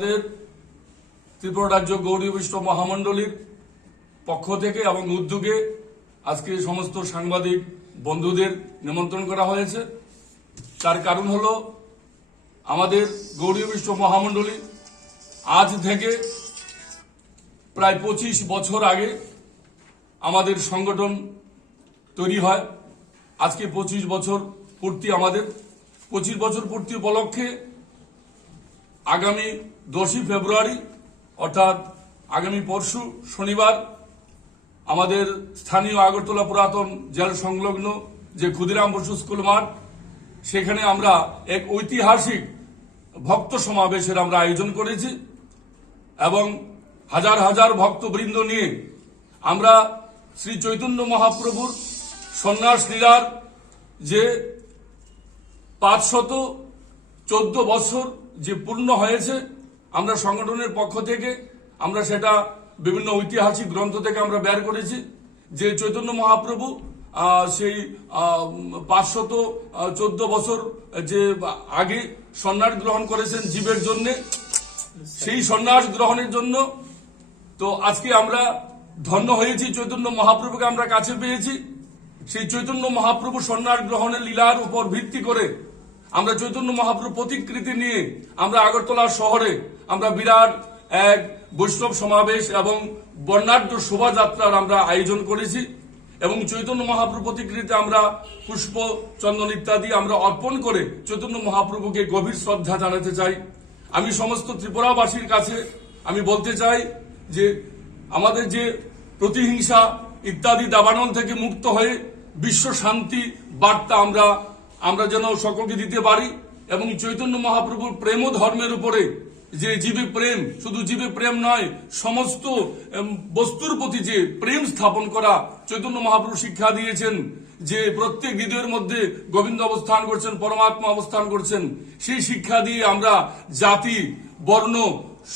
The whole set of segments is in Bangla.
আমাদের ত্রিপুরা রাজ্য গৌরী বৈষ্ণব মহামণ্ডলীর পক্ষ থেকে এবং উদ্যোগে আজকে সমস্ত সাংবাদিক বন্ধুদের নিমন্ত্রণ করা হয়েছে তার কারণ হল আমাদের গৌরী বৈষ্ণব মহামণ্ডলী আজ থেকে প্রায় পঁচিশ বছর আগে আমাদের সংগঠন তৈরি হয় আজকে পঁচিশ বছর পূর্তি আমাদের পঁচিশ বছর পূর্তি উপলক্ষে আগামী দশই ফেব্রুয়ারি অর্থাৎ আগামী পরশু শনিবার আমাদের স্থানীয় আগরতলা পুরাতন জেল সংলগ্ন যে ক্ষুদিরাম বসু স্কুল মাঠ সেখানে আমরা এক ঐতিহাসিক ভক্ত সমাবেশের আমরা আয়োজন করেছি এবং হাজার হাজার ভক্তবৃন্দ নিয়ে আমরা শ্রী চৈতন্য মহাপ্রভুর সন্ন্যাস লীলার যে পাঁচশত চোদ্দ বছর যে পূর্ণ হয়েছে আমরা সংগঠনের পক্ষ থেকে আমরা সেটা বিভিন্ন ঐতিহাসিক গ্রন্থ থেকে আমরা বের করেছি যে চৈতন্য মহাপ্রভু সেই পাঁচশত চোদ্দ বছর যে আগে সন্ন্যাস গ্রহণ করেছেন জীবের জন্য সেই সন্ন্যাস গ্রহণের জন্য তো আজকে আমরা ধন্য হয়েছি চৈতন্য মহাপ্রভুকে আমরা কাছে পেয়েছি সেই চৈতন্য মহাপ্রভু সন্ন্যাস গ্রহণের লীলার উপর ভিত্তি করে আমরা চৈতন্য মহাপ্রভু প্রতিকৃতি নিয়ে আমরা আগরতলা শহরে আমরা বিরাট এক বৈষ্ণব সমাবেশ এবং বর্ণাঢ্য শোভাযাত্রার আমরা আয়োজন করেছি এবং চৈতন্য মহাপ্রভু প্রতিকৃতিতে আমরা পুষ্প চন্দন ইত্যাদি আমরা অর্পণ করে চৈতন্য মহাপ্রভুকে গভীর শ্রদ্ধা জানাতে চাই আমি সমস্ত ত্রিপুরাবাসীর কাছে আমি বলতে চাই যে আমাদের যে প্রতিহিংসা ইত্যাদি দাবানন থেকে মুক্ত হয়ে বিশ্ব শান্তি বার্তা আমরা আমরা যেন সকলকে দিতে পারি এবং চৈতন্য মহাপ্রভুর প্রেম ধর্মের উপরে যে জীবে প্রেম শুধু জীবে প্রেম নয় সমস্ত বস্তুর প্রতি যে প্রেম স্থাপন করা চৈতন্য মহাপ্রভু শিক্ষা দিয়েছেন যে প্রত্যেক হৃদয়ের মধ্যে গোবিন্দ অবস্থান করছেন পরমাত্মা অবস্থান করছেন সেই শিক্ষা দিয়ে আমরা জাতি বর্ণ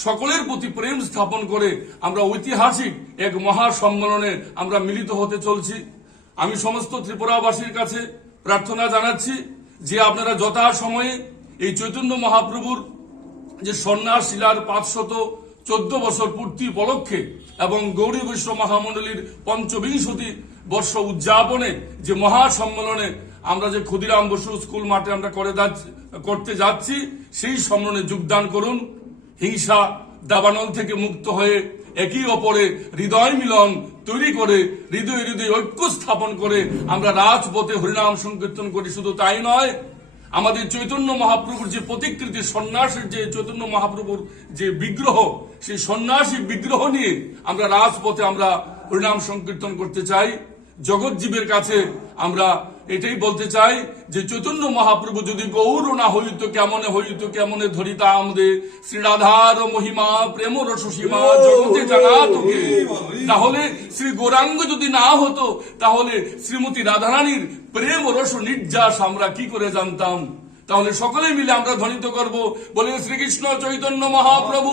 সকলের প্রতি প্রেম স্থাপন করে আমরা ঐতিহাসিক এক মহা সম্মেলনে আমরা মিলিত হতে চলছি আমি সমস্ত ত্রিপুরাবাসীর কাছে প্রার্থনা জানাচ্ছি যে আপনারা যথাসময়ে এই চৈতন্য মহাপ্রভুর যে সন্ন্যাস শিলার পাঁচশত চোদ্দ বছর পূর্তি উপলক্ষে এবং গৌরী বৈশ্ব মহামণ্ডলীর পঞ্চবিংশতি বর্ষ উদযাপনে যে মহা সম্মেলনে আমরা যে ক্ষুদিরাম বসু স্কুল মাঠে আমরা করে করতে যাচ্ছি সেই সম্মেলনে যোগদান করুন হিংসা দাবানল থেকে মুক্ত হয়ে একই অপরে হৃদয় মিলন তৈরি করে হৃদয় হৃদয় ঐক্য স্থাপন করে আমরা রাজপথে হরিনাম সংকীর্তন করি শুধু তাই নয় আমাদের চৈতন্য মহাপ্রভুর যে প্রতিকৃতি সন্ন্যাসের যে চৈতন্য মহাপ্রভুর যে বিগ্রহ সেই সন্ন্যাসী বিগ্রহ নিয়ে আমরা রাজপথে আমরা হরিনাম সংকীর্তন করতে চাই জগৎজীবের কাছে আমরা এটাই বলতে চাই যে চৈতন্য মহাপ্রভু যদি গৌর না হইত কেমনে হইত কেমনে ধরিতাম দে শ্রীরাধার মহিমা প্রেম রসীমা জগতে জানা তোকে তাহলে শ্রী গৌরাঙ্গ যদি না হতো তাহলে শ্রীমতী রাধারানীর প্রেম রস নির্যাস আমরা কি করে জানতাম তাহলে সকলে মিলে আমরা ধ্বনিত করব বলে শ্রীকৃষ্ণ চৈতন্য মহাপ্রভু